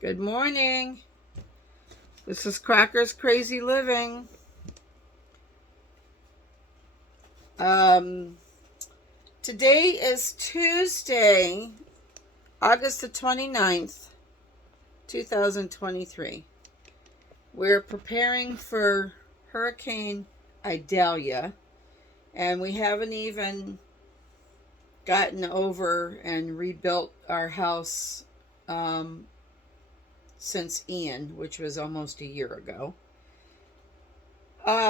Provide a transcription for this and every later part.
Good morning. This is Cracker's Crazy Living. Um, Today is Tuesday, August the 29th, 2023. We're preparing for Hurricane Idalia, and we haven't even gotten over and rebuilt our house since Ian, which was almost a year ago.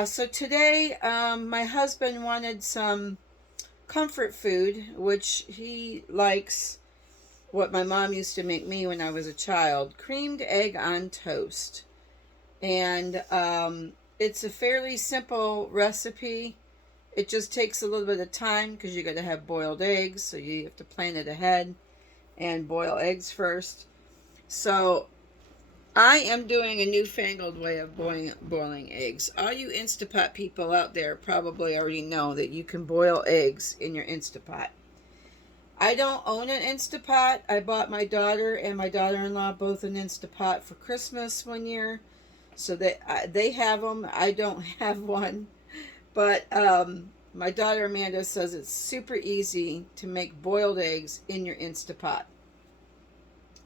So today, my husband wanted some comfort food, which he likes what my mom used to make me when I was a child, creamed egg on toast. And it's a fairly simple recipe. It just takes a little bit of time because you got to have boiled eggs, so you have to plan it ahead and boil eggs first. So I am doing a newfangled way of boiling eggs. All you Instapot people out there probably already know that you can boil eggs in your Instapot. I don't own an Instapot. I bought my daughter and my daughter-in-law both an Instapot for Christmas one year. So they have them. I don't have one. But my daughter Amanda says it's super easy to make boiled eggs in your Instapot.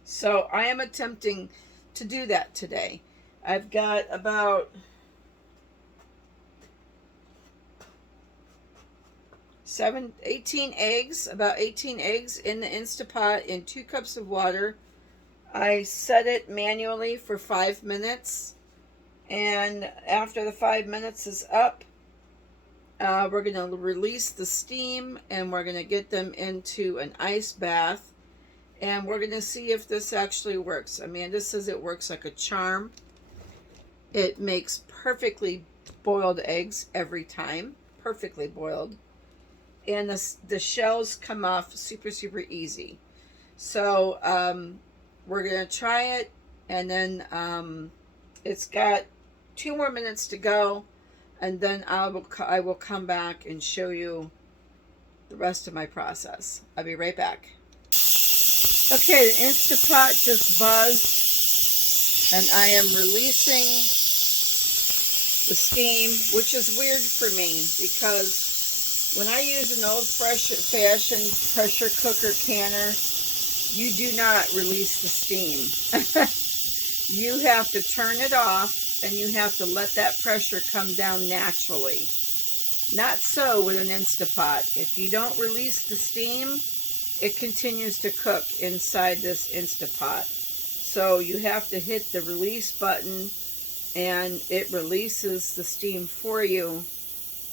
So I am attempting to do that today. I've got about 18 eggs, about 18 eggs in the Instapot in 2 cups of water. I set it manually for 5 minutes, and after the 5 minutes is up, we're going to release the steam and we're going to get them into an ice bath. And we're going to see if this actually works. Amanda says it works like a charm. It makes perfectly boiled eggs every time. Perfectly boiled. And the shells come off super, super easy. So we're going to try it. And then it's got 2 more minutes to go. And then I will come back and show you the rest of my process. I'll be right back. Okay, the Instapot just buzzed, and I am releasing the steam, which is weird for me because when I use an old-fashioned pressure cooker canner, you do not release the steam. You have to turn it off, and you have to let that pressure come down naturally. Not so with an Instapot. If you don't release the steam, it continues to cook inside this Instapot. So you have to hit the release button and it releases the steam for you.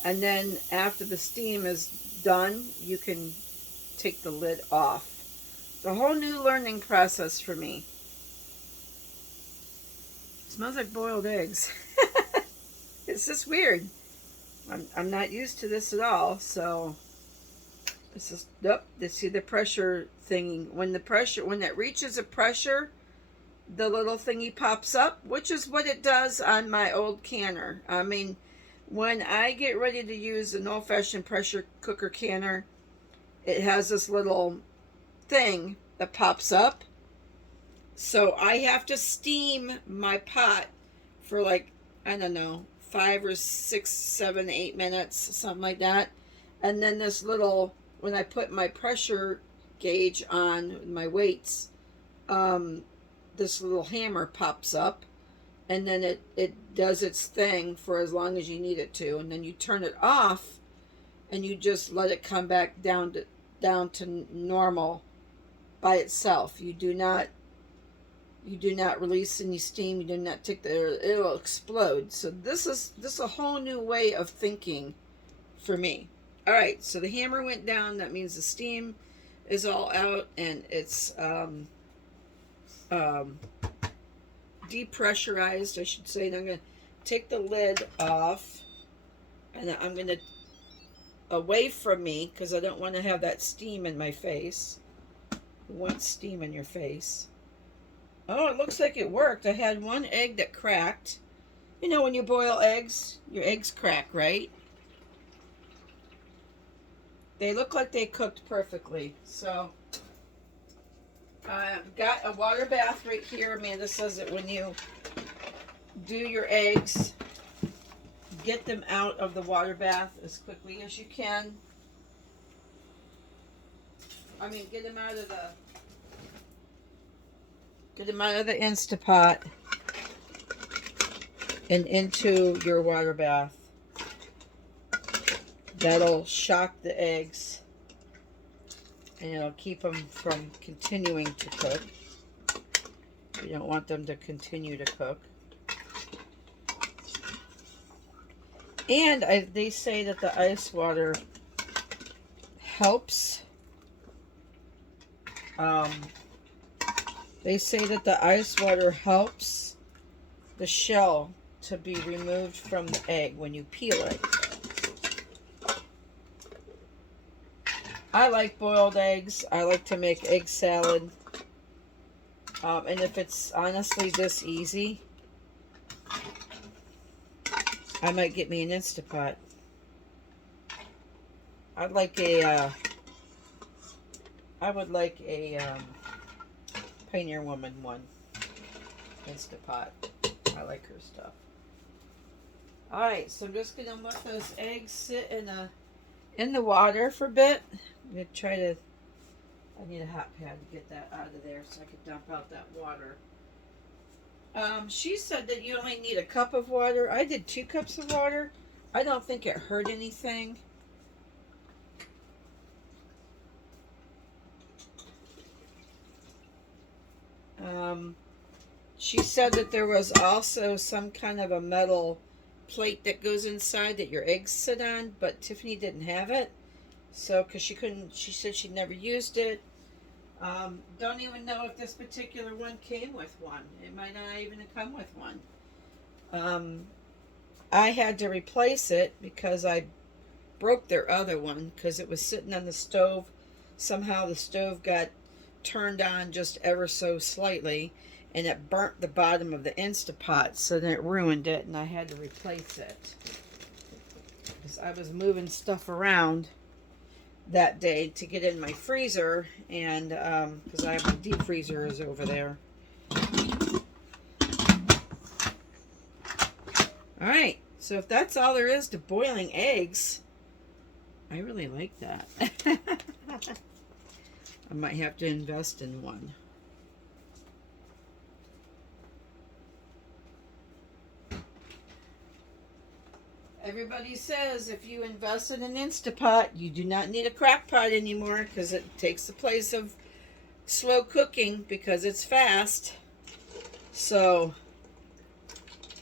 And then after the steam is done, you can take the lid off. It's a whole new learning process for me. It smells like boiled eggs. It's just weird. I'm not used to this at all, so this is, yep, you see the pressure thingy. When it reaches a pressure, the little thingy pops up, which is what it does on my old canner. I mean, when I get ready to use an old-fashioned pressure cooker canner, it has this little thing that pops up. So I have to steam my pot for like, I don't know, 5 or 6, 7, 8 minutes, something like that. And then this little, when I put my pressure gauge on my weights, this little hammer pops up, and then it does its thing for as long as you need it to, and then you turn it off, and you just let it come back down to normal by itself. You do not release any steam. You do not take it'll explode. So this is a whole new way of thinking for me. All right, so the hammer went down. That means the steam is all out and it's depressurized, I should say. And I'm going to take the lid off, and I'm going to away from me because I don't want to have that steam in my face. Who wants steam in your face? Oh, it looks like it worked. I had one egg that cracked. You know, when you boil eggs, your eggs crack, right? They look like they cooked perfectly. So I've got a water bath right here. Amanda says that when you do your eggs, get them out of the water bath as quickly as you can. I mean, get them out of the Instapot and into your water bath. That'll shock the eggs and it'll keep them from continuing to cook. You don't want them to continue to cook. And they say that the ice water helps. They say that the ice water helps the shell to be removed from the egg when you peel it. I like boiled eggs. I like to make egg salad. And if it's honestly this easy, I might get me an Instapot. I would like a Pioneer Woman one. Instapot. I like her stuff. Alright, so I'm just going to let those eggs sit in the water for a bit. I'm going to try to... I need a hot pad to get that out of there so I can dump out that water. She said that you only need a cup of water. I did 2 cups of water. I don't think it hurt anything. She said that there was also some kind of a metal plate that goes inside that your eggs sit on, but Tiffany didn't have it. So, because she said she'd never used it. Don't even know if this particular one came with one. It might not even have come with one. I had to replace it because I broke their other one because it was sitting on the stove. Somehow the stove got turned on just ever so slightly and it burnt the bottom of the Instapot, so then it ruined it and I had to replace it. Because I was moving stuff around that day to get in my freezer, and because I have my deep freezer is over there. Alright, so if that's all there is to boiling eggs, I really like that. I might have to invest in one. Everybody says if you invest in an Instapot, you do not need a crock pot anymore because it takes the place of slow cooking because it's fast. So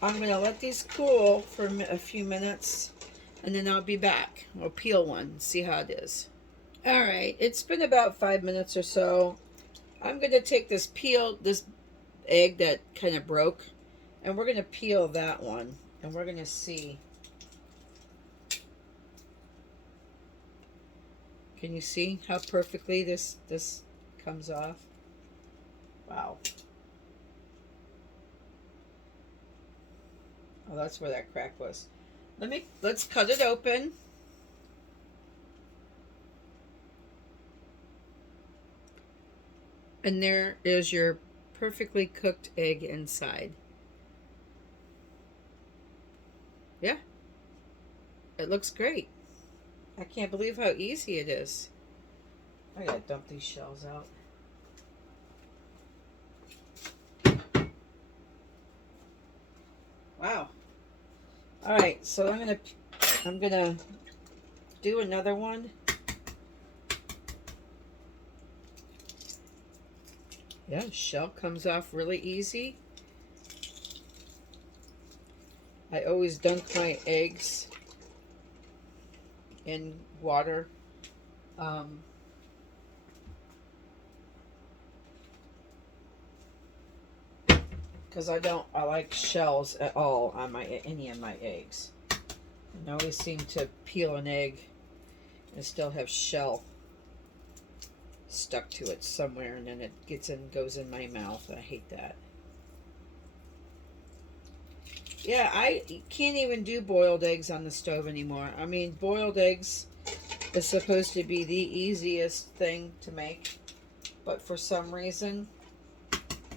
I'm going to let these cool for a few minutes and then I'll be back. I'll peel one and see how it is. Alright, it's been about 5 minutes or so. I'm going to take this egg that kind of broke, and we're going to peel that one and we're going to see. Can you see how perfectly this comes off? Wow. Oh, that's where that crack was. Let's cut it open. And there is your perfectly cooked egg inside. Yeah. It looks great. I can't believe how easy it is. I gotta dump these shells out. Wow. Alright, so I'm gonna do another one. Yeah, shell comes off really easy. I always dunk my eggs in water. Because I like shells at all on any of my eggs. I always seem to peel an egg and still have shell stuck to it somewhere, and then it goes in my mouth. I hate that. Yeah, I can't even do boiled eggs on the stove anymore. I mean, boiled eggs is supposed to be the easiest thing to make, but for some reason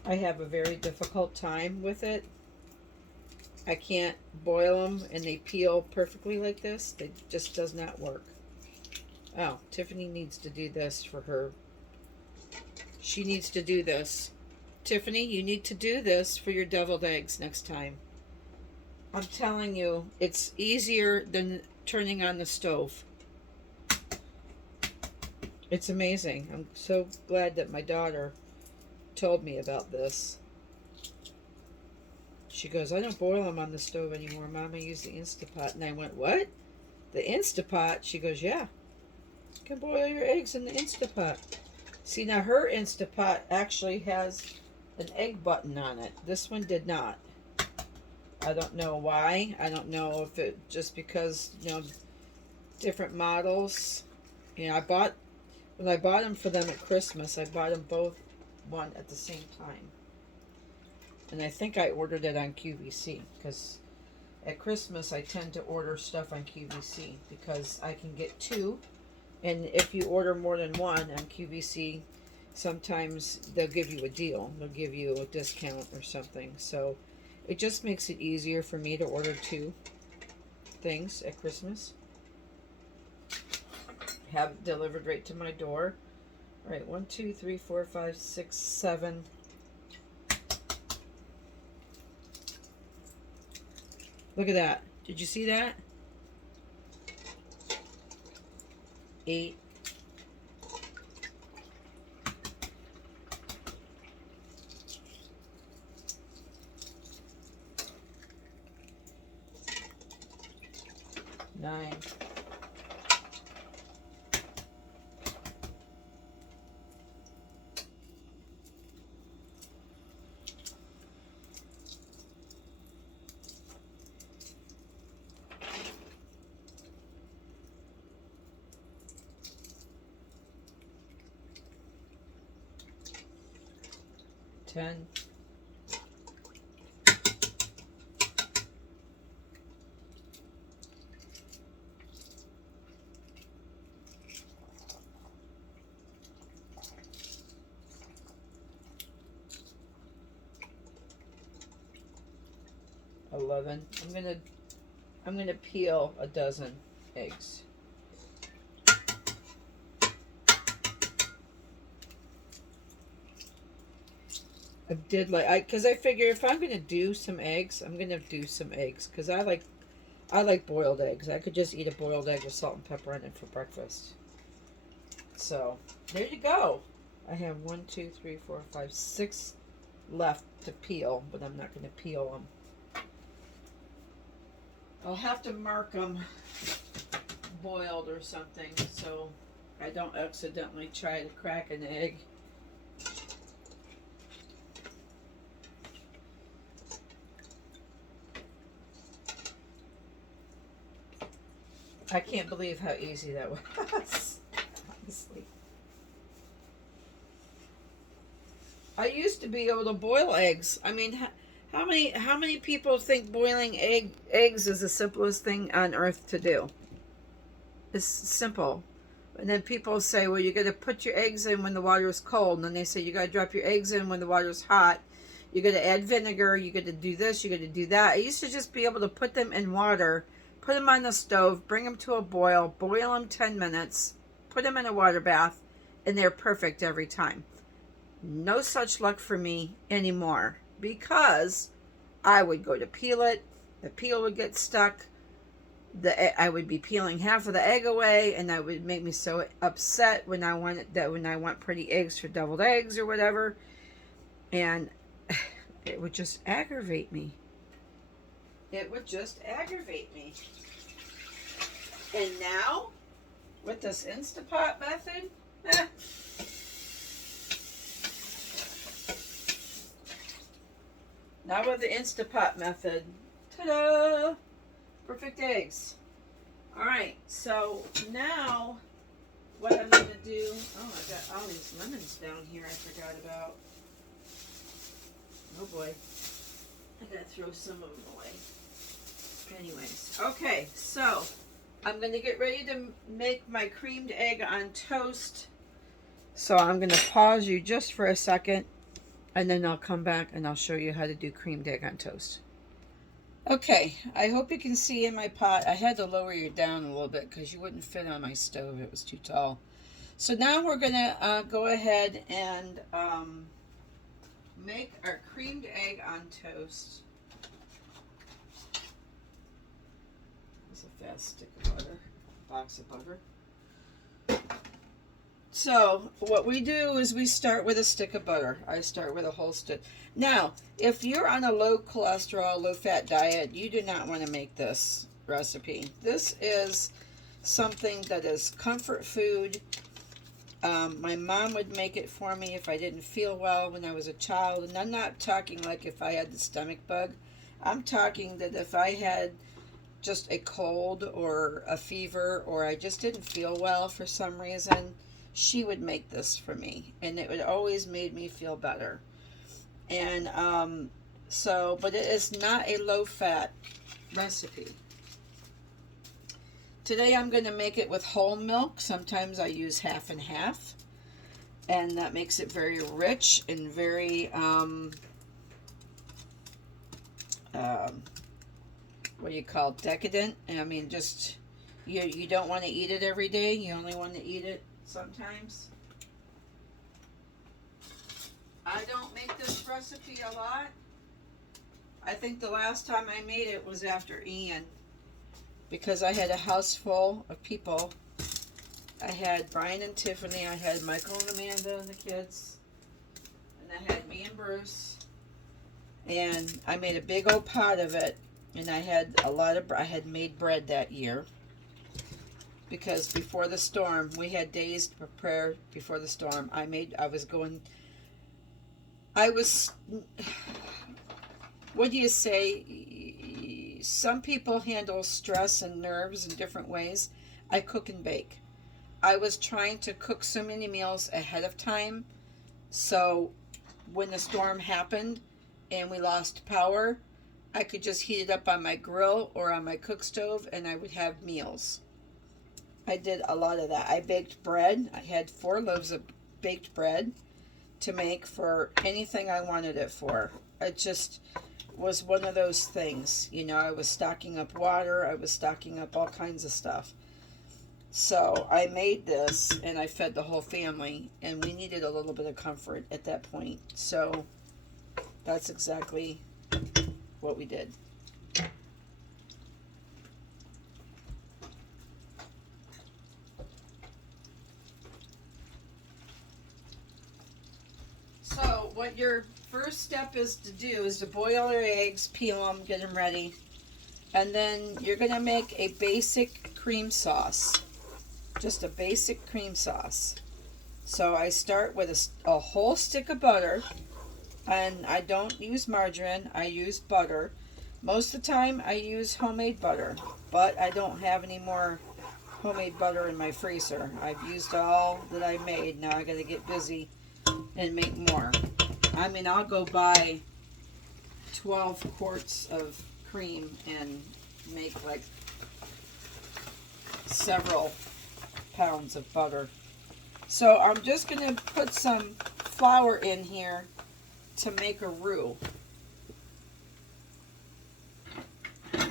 I have a very difficult time with it. I can't boil them and they peel perfectly like this. It just does not work. Oh, Tiffany needs to do this for her. She needs to do this. Tiffany, you need to do this for your deviled eggs next time. I'm telling you, it's easier than turning on the stove. It's amazing. I'm so glad that my daughter told me about this. She goes, I don't boil them on the stove anymore, Mom. I use the Instapot. And I went, what? The Instapot? She goes, yeah. You can boil your eggs in the Instapot. See, now her Instapot actually has an egg button on it. This one did not. I don't know why. I don't know if it just because, different models. When I bought them for them at Christmas, I bought them both one at the same time. And I think I ordered it on QVC because at Christmas I tend to order stuff on QVC because I can get two. And if you order more than one on QVC, sometimes they'll give you a deal. They'll give you a discount or something. So it just makes it easier for me to order two things at Christmas. Have it delivered right to my door. All right, 1, 2, 3, 4, 5, 6, 7. Look at that. Did you see that? 8. Nine. 10. 11. I'm gonna peel a dozen eggs. Because I figure if I'm gonna do some eggs, I'm gonna do some eggs because I like boiled eggs. I could just eat a boiled egg with salt and pepper in it for breakfast. So there you go. I have 1, 2, 3, 4, 5, 6 left to peel, but I'm not gonna peel them. I'll have to mark them boiled or something so I don't accidentally try to crack an egg. I can't believe how easy that was, honestly. I used to be able to boil eggs. I mean, how many people think boiling eggs is the simplest thing on earth to do? It's simple. And then people say, well, you got to put your eggs in when the water is cold. And then they say you got to drop your eggs in when the water is hot. You got to add vinegar. You got to do this. You got to do that. I used to just be able to put them in water, put them on the stove, bring them to a boil 10 minutes, put them in a water bath, and they're perfect every time. No such luck for me anymore because I would go to peel it, the peel would get stuck, I would be peeling half of the egg away, and that would make me so upset when I want pretty eggs for deviled eggs or whatever, and it would just aggravate me. It would just aggravate me. And now, with this Instapot method, now with the Instapot method, ta-da! Perfect eggs. Alright, so now what I'm going to do, oh, I got all these lemons down here I forgot about. Oh boy. I gotta throw some of them away. Anyways, okay, so I'm going to get ready to make my creamed egg on toast. So I'm going to pause you just for a second, and then I'll come back and I'll show you how to do creamed egg on toast. Okay, I hope you can see in my pot. I had to lower you down a little bit because you wouldn't fit on my stove. It was too tall. So now we're going to go ahead and make our creamed egg on toast. It's a fast stick of butter, box of butter. So what we do is we start with a stick of butter. I start with a whole stick. Now, if you're on a low cholesterol, low fat diet, you do not want to make this recipe. This is something that is comfort food. My mom would make it for me if I didn't feel well when I was a child. And I'm not talking like if I had the stomach bug. I'm talking that if I had just a cold or a fever or I just didn't feel well for some reason, she would make this for me. And it would always made me feel better. And but it is not a low-fat recipe. Today I'm going to make it with whole milk. Sometimes I use half and half. And that makes it very rich and very, what do you call it, decadent. I mean, just, you don't want to eat it every day. You only want to eat it sometimes. I don't make this recipe a lot. I think the last time I made it was after Ian, because I had a house full of people. I had Brian and Tiffany, I had Michael and Amanda and the kids, and I had me and Bruce, and I made a big old pot of it, and I had I had made bread that year, because before the storm, we had days to prepare before the storm. What do you say? Some people handle stress and nerves in different ways. I cook and bake. I was trying to cook so many meals ahead of time, so when the storm happened and we lost power, I could just heat it up on my grill or on my cook stove and I would have meals. I did a lot of that. I baked bread. I had 4 loaves of baked bread to make for anything I wanted it for. It just was one of those things. You know, I was stocking up water. I was stocking up all kinds of stuff. So I made this and I fed the whole family, and we needed a little bit of comfort at that point. So that's exactly what we did. So what your first step is to do is to boil your eggs, peel them, get them ready. And then you're going to make a basic cream sauce. Just a basic cream sauce. So I start with a whole stick of butter, and I don't use margarine, I use butter. Most of the time I use homemade butter, but I don't have any more homemade butter in my freezer. I've used all that I made. Now I got to get busy and make more. I mean, I'll go buy 12 quarts of cream and make like several pounds of butter. So I'm just going to put some flour in here to make a roux. I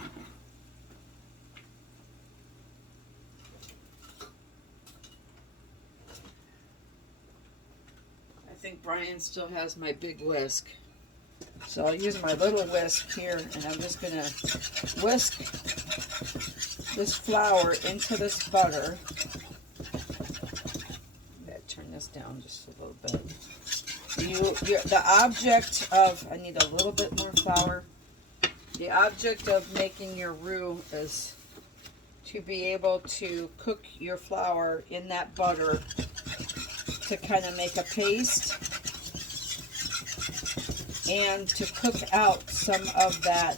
think Brian still has my big whisk. So I'll use my little whisk here, and I'm just going to whisk this flour into this butter. Turn this down just a little bit. The object of, I need a little bit more flour. The object of making your roux is to be able to cook your flour in that butter to kind of make a paste and to cook out some of that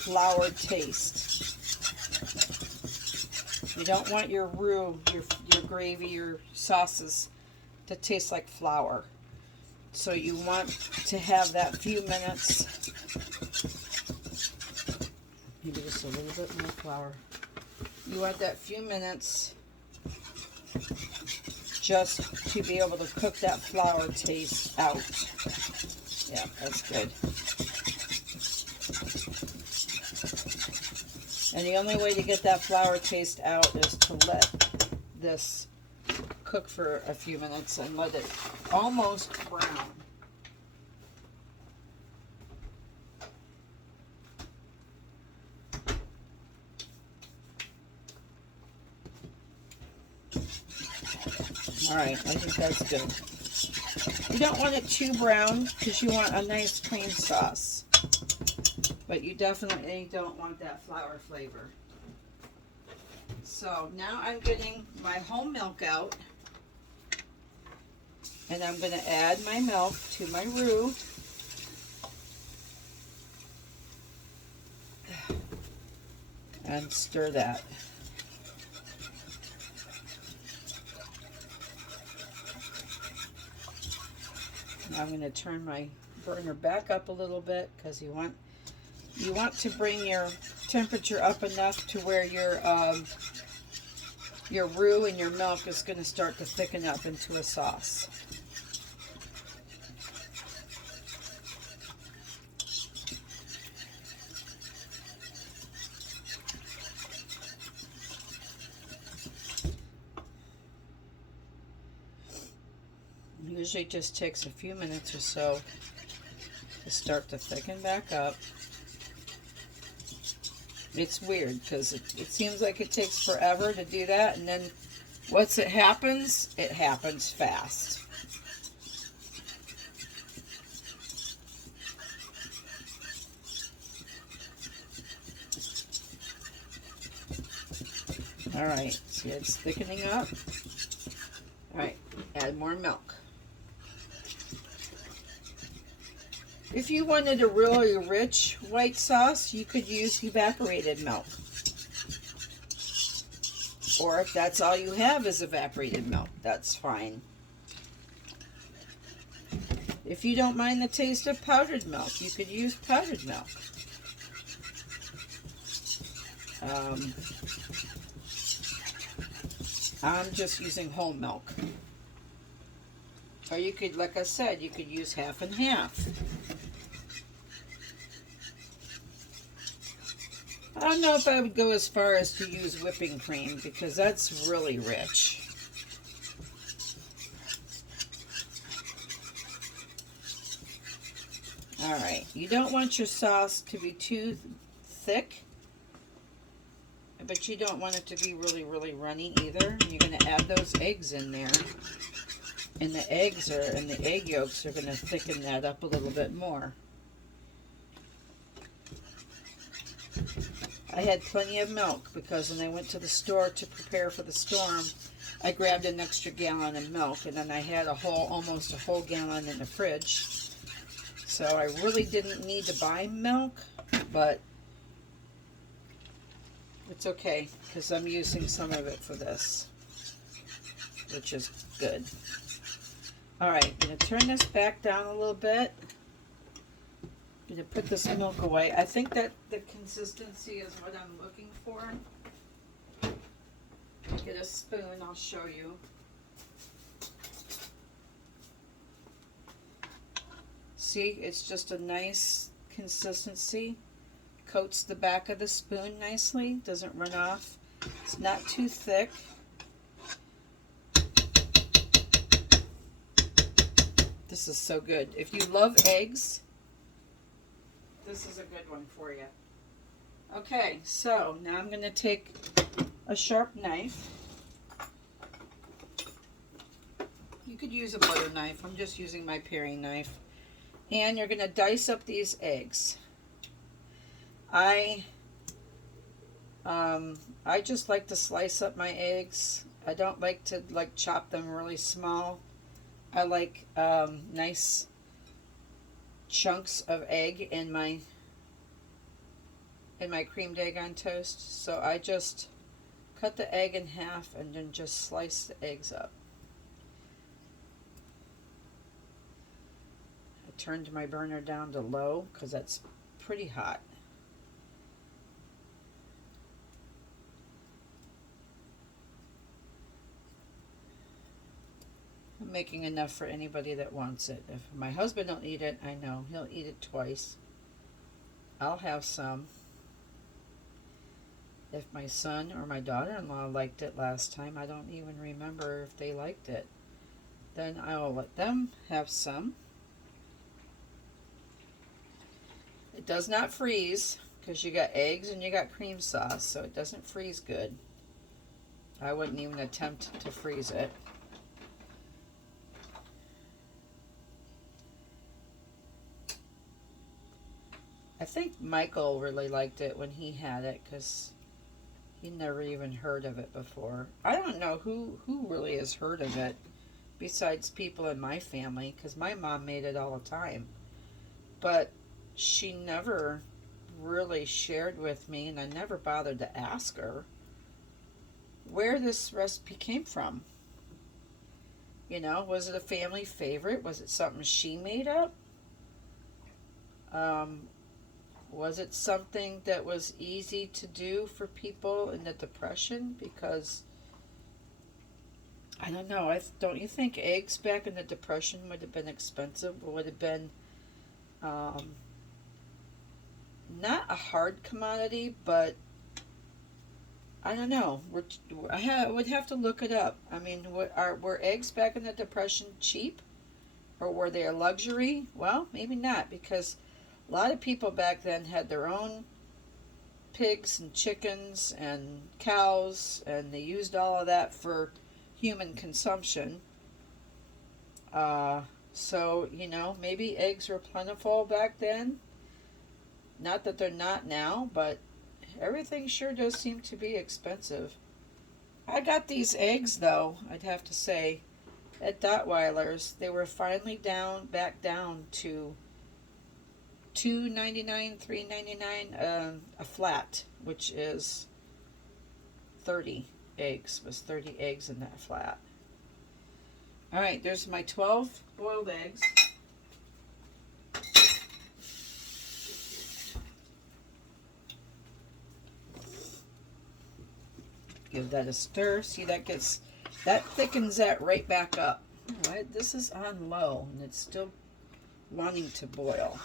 flour taste. You don't want your roux, your gravy, your sauces to taste like flour. So you want to have that few minutes, maybe just a little bit more flour. You want that few minutes just to be able to cook that flour taste out. Yeah, that's good. And the only way to get that flour taste out is to let this cook for a few minutes and let it almost brown. All right, I think that's good. You don't want it too brown because you want a nice cream sauce, but you definitely don't want that flour flavor. So now I'm getting my whole milk out, and I'm going to add my milk to my roux. And stir that. Now I'm going to turn my burner back up a little bit because you want to bring your temperature up enough to where your roux and your milk is going to start to thicken up into a sauce. Usually it just takes a few minutes or so to start to thicken back up. It's weird because it seems like it takes forever to do that, and then once it happens fast. All right, see it's thickening up. All right, add more milk. If you wanted a really rich white sauce, you could use evaporated milk. Or if that's all you have is evaporated milk, that's fine. If you don't mind the taste of powdered milk, you could use powdered milk. I'm just using whole milk. Or you could, like I said, you could use half and half. I don't know if I would go as far as to use whipping cream because that's really rich. Alright, you don't want your sauce to be too thick, but you don't want it to be really, really runny either. You're going to add those eggs in there, and the eggs and the egg yolks are going to thicken that up a little bit more. I had plenty of milk because when I went to the store to prepare for the storm, I grabbed an extra gallon of milk, and then I had almost a whole gallon in the fridge. So I really didn't need to buy milk, but it's okay because I'm using some of it for this, which is good. All right, I'm going to turn this back down a little bit. I'm going to put this milk away. I think that the consistency is what I'm looking for. Get a spoon, I'll show you. See, it's just a nice consistency. Coats the back of the spoon nicely, doesn't run off. It's not too thick. This is so good. If you love eggs, this is a good one for you. Okay, so now I'm going to take a sharp knife. You could use a butter knife. I'm just using my paring knife. And you're going to dice up these eggs. I just like to slice up my eggs. I don't like to chop them really small. I like nice chunks of egg in my creamed egg on toast. So I just cut the egg in half and then just slice the eggs up. I turned my burner down to low because that's pretty hot. making enough for anybody that wants it. If my husband don't eat it, I know he'll eat it twice. I'll have some. If my son or my daughter-in-law liked it last time, I don't even remember if they liked it. Then I will let them have some. It does not freeze because you got eggs and you got cream sauce, so it doesn't freeze good. I wouldn't even attempt to freeze it. I think Michael really liked it when he had it because he never even heard of it before. I don't know who really has heard of it besides people in my family, because my mom made it all the time. But she never really shared with me, and I never bothered to ask her where this recipe came from. You know, was it a family favorite? Was it something she made up? Was it something that was easy to do for people in the Depression? Because, I don't know, don't you think eggs back in the Depression would have been expensive? Or would have been not a hard commodity, but I don't know. I would have to look it up. I mean, were eggs back in the Depression cheap? Or were they a luxury? Well, maybe not, because a lot of people back then had their own pigs and chickens and cows, and they used all of that for human consumption. So, you know, maybe eggs were plentiful back then. Not that they're not now, but everything sure does seem to be expensive. I got these eggs, though, I'd have to say, at Dotweiler's. They were finally back down to $2.99, $3.99 a flat, which is 30 eggs. Was 30 eggs in that flat. All right, there's my 12 boiled eggs. Give that a stir. See, that thickens that right back up. All right, this is on low, and it's still wanting to boil.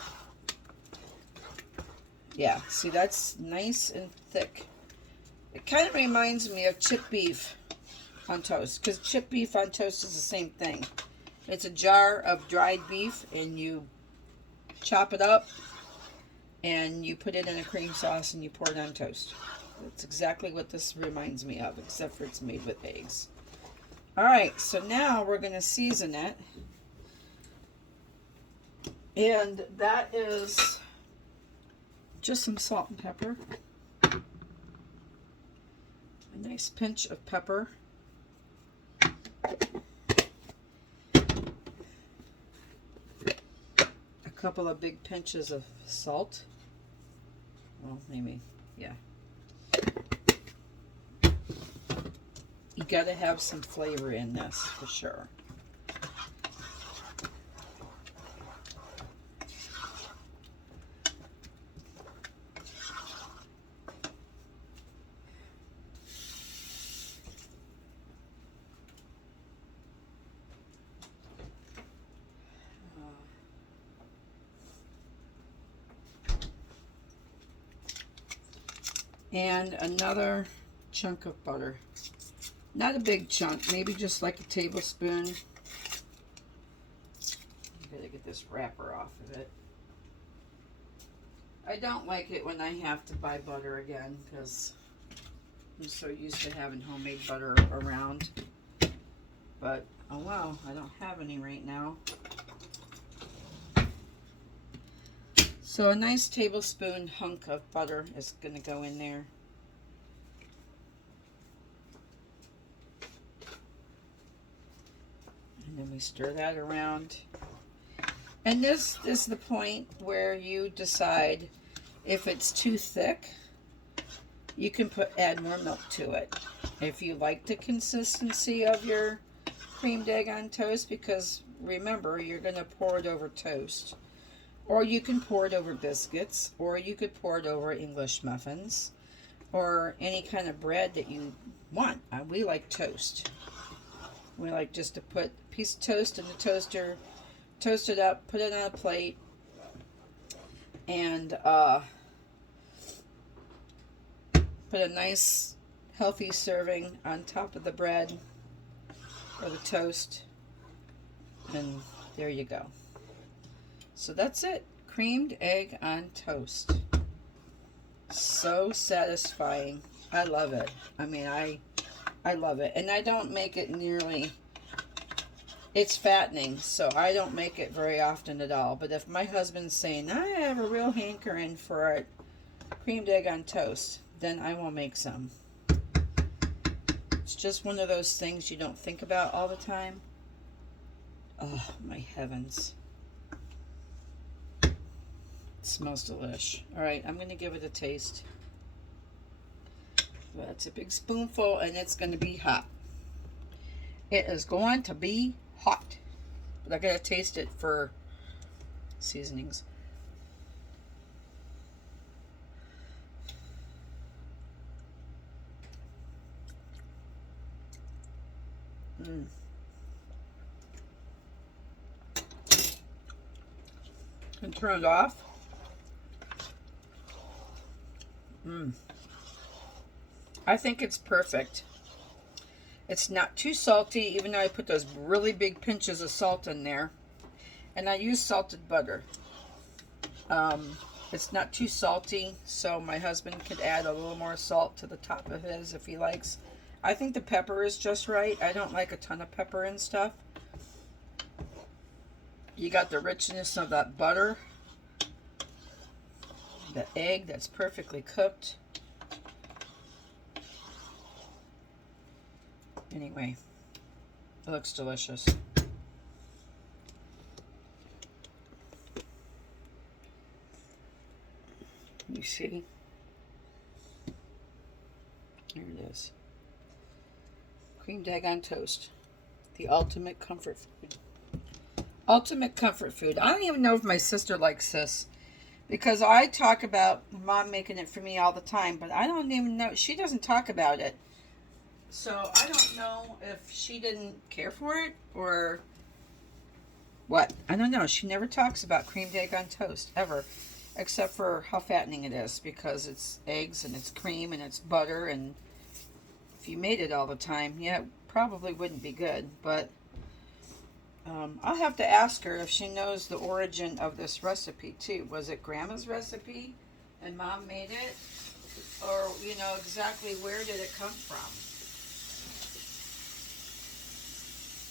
Yeah, see, that's nice and thick. It kind of reminds me of chipped beef on toast, because chipped beef on toast is the same thing. It's a jar of dried beef, and you chop it up, and you put it in a cream sauce, and you pour it on toast. That's exactly what this reminds me of, except for it's made with eggs. All right, so now we're going to season it. And that is just some salt and pepper. A nice pinch of pepper. A couple of big pinches of salt. Well, maybe, yeah. You gotta have some flavor in this for sure. And another chunk of butter. Not a big chunk, maybe just like a tablespoon. You gotta get this wrapper off of it. I don't like it when I have to buy butter again because I'm so used to having homemade butter around. But, oh wow, I don't have any right now. So a nice tablespoon hunk of butter is going to go in there. And then we stir that around. And this is the point where you decide if it's too thick, you can add more milk to it. If you like the consistency of your creamed egg on toast, because remember, you're going to pour it over toast. Or you can pour it over biscuits, or you could pour it over English muffins, or any kind of bread that you want. We like toast. We like just to put piece of toast in the toaster, toast it up, put it on a plate, and put a nice healthy serving on top of the bread or the toast, and there you go. So that's it. Creamed egg on toast. So satisfying. I love it. I mean, I love it. And I don't make it nearly, it's fattening, so I don't make it very often at all. But if my husband's saying, I have a real hankering for a creamed egg on toast, then I will make some. It's just one of those things you don't think about all the time. Oh, my heavens. It smells delish. All right, I'm going to give it a taste. That's a big spoonful, and it's going to be hot. It is going to be hot. But I got to taste it for seasonings. And turn it off. I think it's perfect. It's not too salty, even though I put those really big pinches of salt in there. And I use salted butter. It's not too salty, so my husband could add a little more salt to the top of his if he likes. I think the pepper is just right. I don't like a ton of pepper and stuff. You got the richness of that butter. The egg that's perfectly cooked. Anyway, it looks delicious. You see? Here it is. Creamed egg on toast. The ultimate comfort food. Ultimate comfort food. I don't even know if my sister likes this, because I talk about Mom making it for me all the time, but I don't even know. She doesn't talk about it. So I don't know if she didn't care for it or what. I don't know. She never talks about creamed egg on toast, ever. Except for how fattening it is, because it's eggs and it's cream and it's butter, and if you made it all the time, yeah, it probably wouldn't be good. But I'll have to ask her if she knows the origin of this recipe too. Was it Grandma's recipe and Mom made it? Or, you know, exactly where did it come from?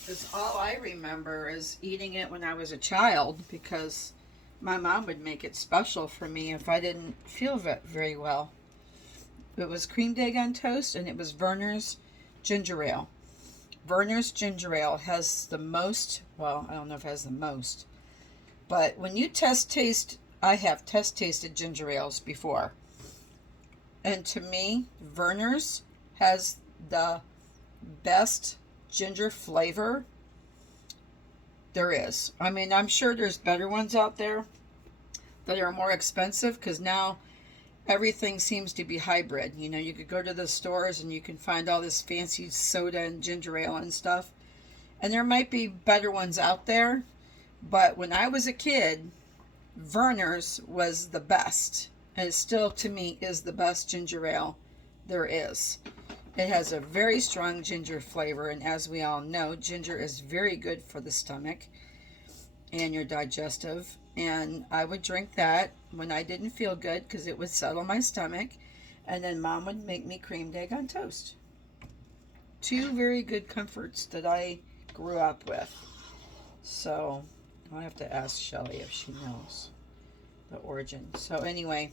Because all I remember is eating it when I was a child, because my mom would make it special for me if I didn't feel very well. It was creamed egg on toast, and it was Vernors ginger ale. Vernors ginger ale has the most, well, I don't know if it has the most, but when you taste, I have tasted ginger ales before. And to me, Vernors has the best ginger flavor there is. I mean, I'm sure there's better ones out there that are more expensive, because now everything seems to be hybrid. You know, you could go to the stores and you can find all this fancy soda and ginger ale and stuff. And there might be better ones out there. But when I was a kid, Vernors was the best. And it still, to me, is the best ginger ale there is. It has a very strong ginger flavor. And as we all know, ginger is very good for the stomach and your digestive. And I would drink that when I didn't feel good, because it would settle my stomach. And then Mom would make me creamed egg on toast. Two very good comforts that I grew up with. So I'll have to ask Shelly if she knows the origin. So anyway,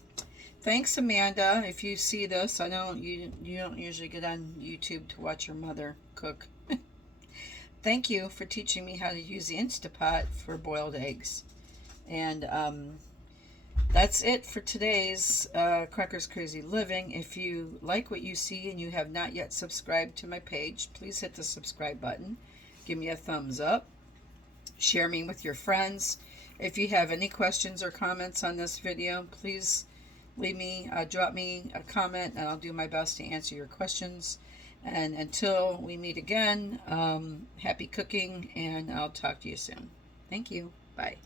thanks, Amanda. If you see this, I know you don't usually get on YouTube to watch your mother cook. Thank you for teaching me how to use the Instapot for boiled eggs. And that's it for today's Crackers Crazy Living. If you like what you see and you have not yet subscribed to my page, please hit the subscribe button. Give me a thumbs up. Share me with your friends. If you have any questions or comments on this video, please drop me a comment, and I'll do my best to answer your questions. And until we meet again, happy cooking, and I'll talk to you soon. Thank you. Bye.